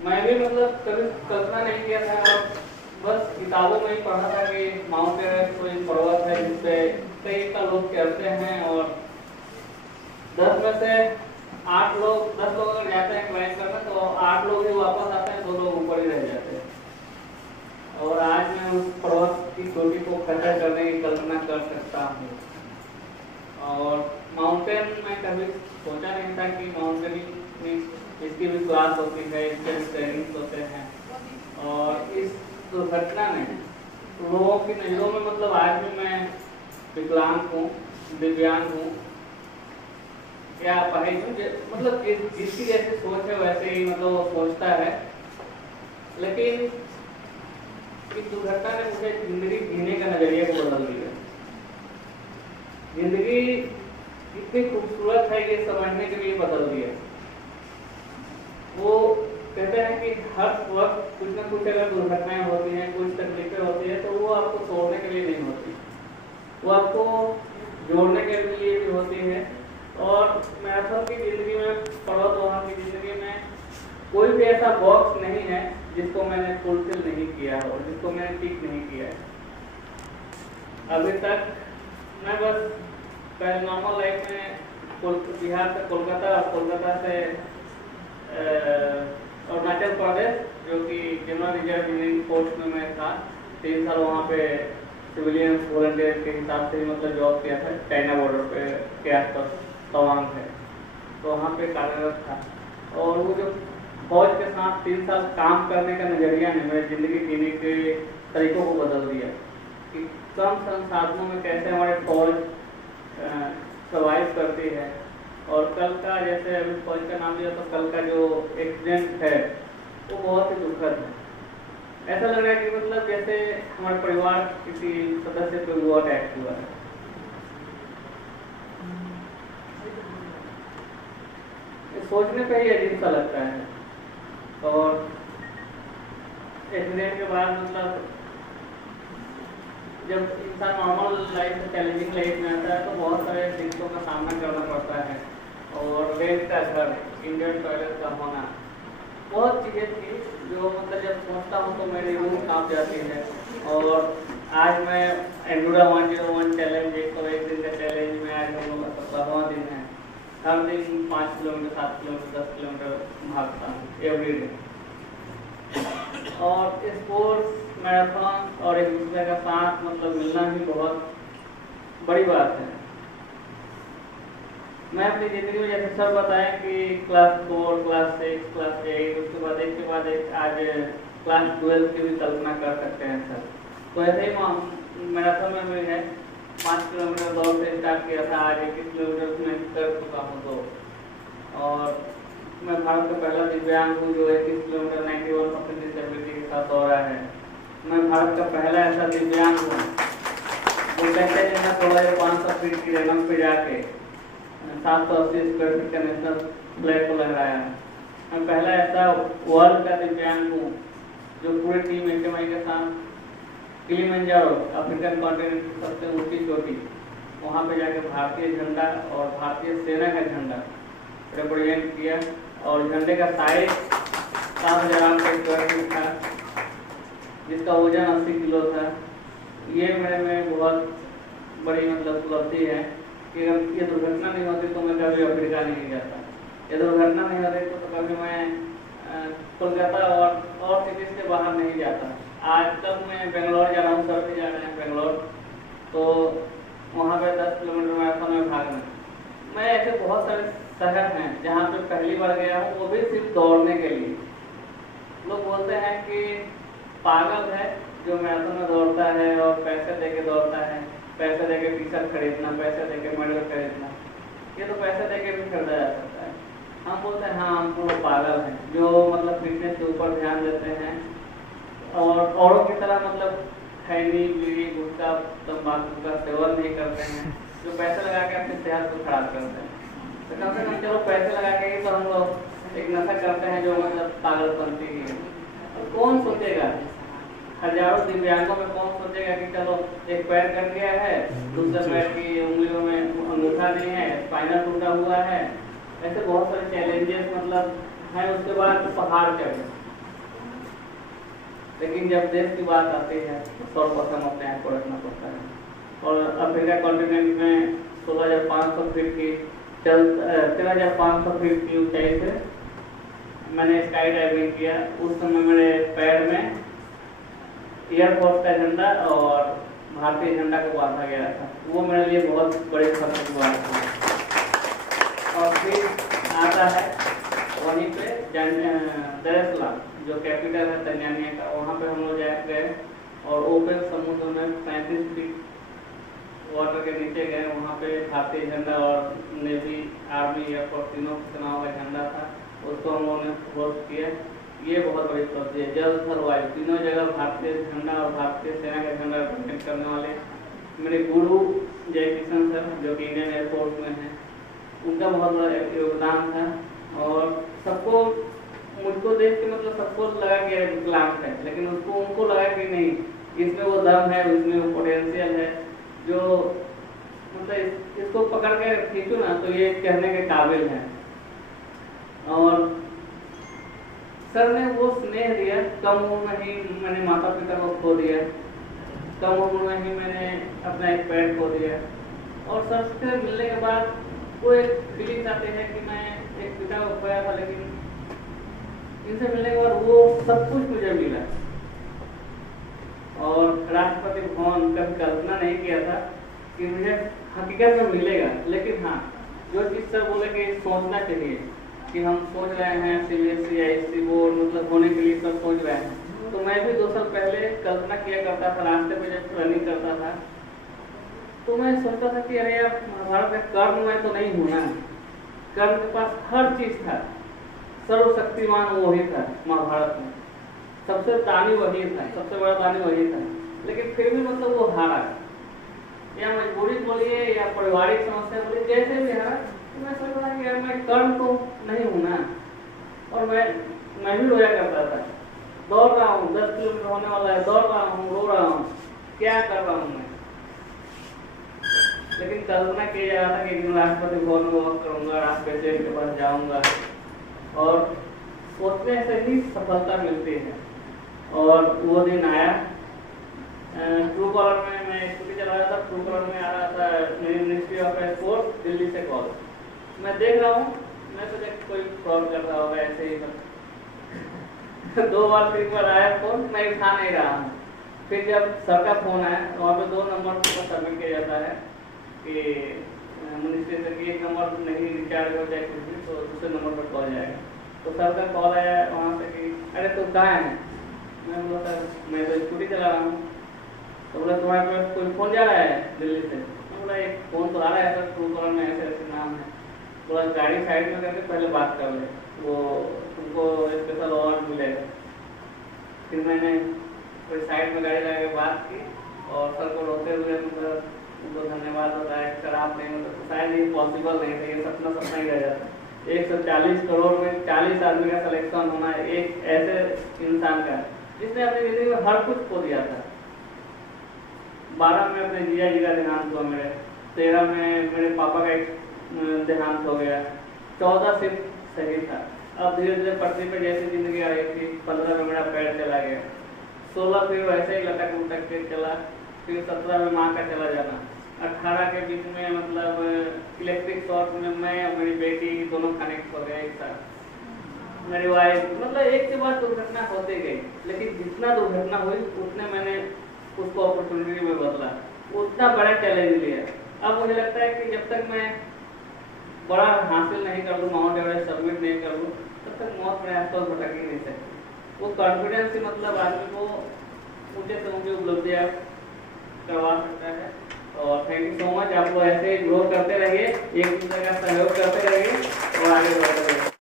मैं भी मतलब कभी कल्पना नहीं किया था, और बस किताबों में ही पढ़ा था कि माउंट एवरेस्ट कोई पर्वत है जिसपे कई का लोग चढ़ते हैं, और 10 में से 8 लोग, 10 लोग अगर जाते हैं क्लाइंब करने तो 8 लोग ही वापस आते हैं, 2 लोग ऊपर ही रह जाते हैं। और आज मैं उस पर्वत की चोटी को फतह करने की कल्पना कर सकता हूँ। और माउंटेन में कभी सोचा नहीं था कि माउंटेनिंग इसकी भी क्लास होती है, इसके भी ट्रेनिंग्स होते हैं। और इस दुर्घटना ने लोगों की नज़रों में मतलब आज भी मैं विकलांग हूँ, दिव्यांग हूँ, या मतलब जिसकी जैसी सोच है वैसे ही मतलब वो सोचता है। लेकिन इस दुर्घटना ने मुझे जिंदगी जीने का नजरिया को बदल दिया। जिंदगी इतनी खूबसूरत है ये समझने के लिए बदल दिया। वो कहते हैं कि हर वक्त कुछ ना कुछ अगर दुर्घटनाएं होती हैं, कुछ तकलीफें होती है, तो वो आपको तोड़ने के लिए नहीं होती, वो आपको जोड़ने के लिए भी होती है। और मैराथन की जिंदगी में, पर्वतारोहण की जिंदगी में कोई भी ऐसा बॉक्स नहीं है जिसको मैंने फुलफिल नहीं किया हो, जिसको मैंने टिक नहीं किया है अभी तक। मैं बस नॉर्मल लाइफ में बिहार से कोलकाता और कोलकाता से अरुणाचल प्रदेश, जो कि जनरल रिजर्व इंजीनियरिंग फोर्स में मैं था, 3 साल वहाँ पे सिविलियन वॉलंटियर के हिसाब से मतलब जॉब किया था। चाइना बॉर्डर पे के आसपास तवांग है, तो वहाँ पे कार्यरत था। और वो जो फौज के साथ 3 साल काम करने का नजरिया ने मेरी जिंदगी जीने के तरीकों को बदल दिया कि कम संसाधनों में कैसे हमारी फौज सर्वाइव करती है। और कल का, जैसे अभी फौज का नाम लिया, तो कल का जो एक्सीडेंट है वो बहुत ही दुखद है। ऐसा लग रहा है कि मतलब जैसे हमारे परिवार किसी सदस्य पे वो अटैक हुआ है। सोचने पे ही अजीब सा लगता है। और एक्सीडेंट के बाद मतलब जब इंसान नॉर्मल लाइफ से चैलेंजिंग लाइफ में आता है तो बहुत सारे दिक्कतों का सामना करना पड़ता है। और रेंट का घर, इंडियन टॉयलेट का होना, बहुत चीज़ें थी जो मतलब जब सोचता हूँ तो मेरी रूह कांप जाती है। और आज मैं एंडोरा 101 चैलेंज, 101 दिन का चैलेंज में आज हम लोग का 17वां दिन है। हर दिन 5 किलोमीटर, 7 किलोमीटर, 10 किलोमीटर भागता हूँ एवरी डे। और स्पोर्ट्स, मैराथन और एक दूसरे का साथ मतलब मिलना भी बहुत बड़ी बात है। मैं अपनी ज़िंदगी में जैसे सब बताएं कि क्लास 4, क्लास 6, क्लास 8, उसके बाद एक के बाद एक आज क्लास 12 की भी कल्पना कर सकते हैं सर। तो ऐसे ही मैराथन में भी है, 5 किलोमीटर दौड़ से स्टार्ट किया था, आज 21 किलोमीटर में कर चुका हूँ। तो और मैं भारत का पहला दिव्यांग हूँ जो 21 किलोमीटर 91% डिसेबिलिटी के साथ दौड़ा है। मैं भारत का पहला ऐसा दिव्यांग हूँ जो कहते हैं 16,500 फीट की रैंक पे जाके 780 स्क्वायर फीट का नेशनल फ्लैग को लहराया है। मैं पहला ऐसा वर्ल्ड का दिव्यांग हूँ जो पूरी टीम HMI के साथ किलिमंजारो, अफ्रीकन कॉन्टिनेंट की सबसे ऊंची चोटी, वहाँ पे जाके भारतीय झंडा और भारतीय सेना का झंडा रिप्रेजेंट किया। और झंडे का साइज 7,000 स्क्वायर फीट था, जिसका वजन 80 किलो था। ये मेरे में बहुत बड़ी मतलब उपलब्धि है कि अगर ये दुर्घटना नहीं होती तो मैं कभी अफ्रीका नहीं जाता। ये दुर्घटना नहीं होती तो कभी मैं कोलकाता और सिटीज से बाहर नहीं जाता। आज तक मैं बेंगलोर जा रहा हूँ, सर भी जा रहे हैं बेंगलोर, तो वहाँ पे 10 किलोमीटर मैराथन में भागना। मैं ऐसे बहुत सारे शहर हैं जहाँ पे पहली बार गया हूँ, वो भी सिर्फ दौड़ने के लिए। लोग बोलते हैं कि पागल है जो मैराथन में दौड़ता है और पैसे देके दौड़ता है, पैसे देके टी-शर्ट खरीदना, पैसे देके मेडल खरीदना, ये तो पैसे देके भी खरीदा जा सकता है। हम बोलते हैं हाँ हम तो पागल हैं जो मतलब फिटनेस के ऊपर ध्यान देते हैं और औरों की तरह मतलब खैनी, बीड़ी, गुटखा, तंबाकू का सेवन नहीं करते हैं, जो पैसे लगा के अपनी सेहत को खराब करते हैं। तो कम से कम चलो पैसे लगा के ही तो हम लोग एक नशा करते हैं जो मतलब पागलपंती है। तो कौन सोचेगा, हजारों दिव्यांगों में कौन सोचेगा कि चलो एक पैर कट गया है, दूसरे पैर की उंगलियों में अंगूठा नहीं है, स्पाइनल टूटा हुआ है, ऐसे बहुत सारे चैलेंजेस मतलब हैं। उसके बाद पहाड़ चढ़े, लेकिन जब देश की बात आती है तो सर्वप्रथम अपने आप को रखना पड़ता है। और अफ्रीका कॉन्टिनेंट में 16,500 फीट की 13,500 फीट की ऊंचाई से मैंने स्काई डाइविंग किया। उस समय मेरे पैर में एयरफोर्स का झंडा और भारतीय झंडा को बांधा गया था। वो मेरे लिए बहुत बड़े फर्क की बात थी। और फिर आता है वहीं पे दर es Salaam जो कैपिटल है तंजानिया का, वहाँ पे हम लोग गए और ओपन समुद्र में 35 फीट वाटर के नीचे गए। वहाँ पे भारतीय झंडा और नेवी, आर्मी, एयरफोर्स तीनों सेनाओं का झंडा था, उसको हम लोगों ने होस्ट किया। ये बहुत बड़ी उपलब्धि है। जल, थल, वायु तीनों जगह भारतीय झंडा और भारतीय सेना का झंडा रिप्रेजेंट करने वाले मेरे गुरु जय किशन सर जो कि इंडियन एयरफोर्स में हैं, उनका बहुत बड़ा योगदान था। और सबको मुझको देख के मतलब सबको लगा कि विकलांग है, लेकिन उनको लगा कि नहीं, इसमें वो दम है, इसमें वो पोटेंशियल है, जो मतलब इसको पकड़ के खींचो ना तो ये कहने के काबिल है। और सर ने वो स्नेह दिया। कम उम्र में ही मैंने माता पिता को खो दिया, कम उम्र में ही मैंने अपना एक पैर खो दिया। और सर से मिलने के बाद वो एक फीलिंग आती है कि मैं एक पिता को खोया था, लेकिन इनसे मिलने के बाद वो सब कुछ मुझे मिला। और राष्ट्रपति भवन कभी कल्पना नहीं किया था कि मुझे हकीकत में मिलेगा, लेकिन हाँ जो चीज़ सर बोले कि सोचना चाहिए कि हम सोच रहे हैं CBSE ISC बोर्ड मतलब होने के लिए सब सोच रहे हैं। तो मैं भी 2 साल पहले कल्पना किया करता था, रास्ते में जब रनिंग करता था तो मैं सोचता था कि अरे यार महाभारत में कर्ण में तो नहीं हूँ ना, कर्ण के पास हर चीज़ था, सर्वशक्तिमान वही था महाभारत में, सबसे दानी वही था, सबसे बड़ा दानी वही था, लेकिन फिर भी मतलब वो हारा, या मजबूरी बोलिए या पारिवारिक समस्या बोलिए, जैसे भी हारा। तो मैं सोच रहा कि यार मैं कर्ण तो नहीं हूँ ना। और मैं भी रोया करता था, दौड़ रहा हूँ, 10 किलोमीटर होने वाला है, दौड़ रहा हूँ, रो रहा हूँ, क्या कर रहा हूँ मैं। लेकिन कल्पना किया जा रहा था कि एक दिन राष्ट्रपति भवन में वॉक करूँगा, राष्ट्रपति के पास जाऊँगा, और सोचने से ही सफलता मिलती है। और वो दिन आया। ट्रू कॉलर में मैं स्कूटी चला रहा था, ट्रू कॉलर में आ रहा था मेरी मिनिस्ट्री ऑफ एयरपोर्ट दिल्ली से कॉल। मैं देख रहा हूँ, मैं सोचा कोई फ्रॉड कर रहा होगा ऐसे ही। 2 बार 3 बार आया फोन, मैं उठा नहीं रहा हूँ। फिर जब सर का फोन आया, वहाँ पे 2 नंबर पर सबमिट किया जाता है कि मिनिस्ट्री से कि एक नंबर नहीं रिचार्ज हो जाए कुछ भी तो दूसरे नंबर पर कॉल जाएगा। तो सर का कॉल आया वहाँ से कि अरे तो कहाँ है। मैं बोला सर मैं तो स्कूटी चला रहा हूँ। तो बोला तुम्हारे पास कोई फोन जा रहा है दिल्ली से। मैं बोला एक फोन तो आ रहा है सर, ट्रू कॉलर में ऐसे ऐसे नाम है। बोला गाड़ी साइड में करके पहले बात कर ले, वो तुमको स्पेशल अवार्ड मिलेगा। फिर मैंने कोई साइड में गाड़ी लगा के बात की और सर को रोते हुए मतलब उनको धन्यवाद बताया। सर आप नहीं मतलब तो शायद ये पॉसिबल नहीं था, ये सपना ही रह जाता। 140 करोड़ में 40 आदमी का सिलेक्शन होना है एक ऐसे इंसान का जिसने अपनी जिंदगी में हर कुछ खो दिया था। 12 में अपने जिया जी का देहांत हुआ, मेरे 13 में मेरे पापा का एक देहांत हो गया, 14 सिर्फ सही था। अब धीरे धीरे पटरी पे जैसे जिंदगी आ रही थी, 15 में मेरा पैर चला गया, 16 फिर वैसे ही लटक उटक के चला, फिर 17 में माँ का चला जाना, 18 के बीच में मतलब इलेक्ट्रिक शॉक में मैं और मेरी बेटी दोनों कनेक्ट हो गए एक साथ। मेरी वाइफ मतलब एक के बाद दुर्घटना होते गई, लेकिन जितना दुर्घटना हुई उतने मैंने उसको अपॉर्चुनिटी में बदला, उतना बड़ा चैलेंज लिया। अब मुझे लगता है कि जब तक मैं बड़ा हासिल नहीं कर लूँ, माउंट एवरेस्ट सबमिट नहीं कर लूँ, तब तक मौत मेरे आसपास भटक ही नहीं सकती। वो कॉन्फिडेंस ही मतलब आदमी को ऊँचे से ऊँचे उपलब्धियाँ करवा सकता है। और थैंक यू सो मच। आप लोग ऐसे ग्रो करते रहिए, एक दूसरे का सहयोग करते रहिए और आगे बढ़ते रहिए।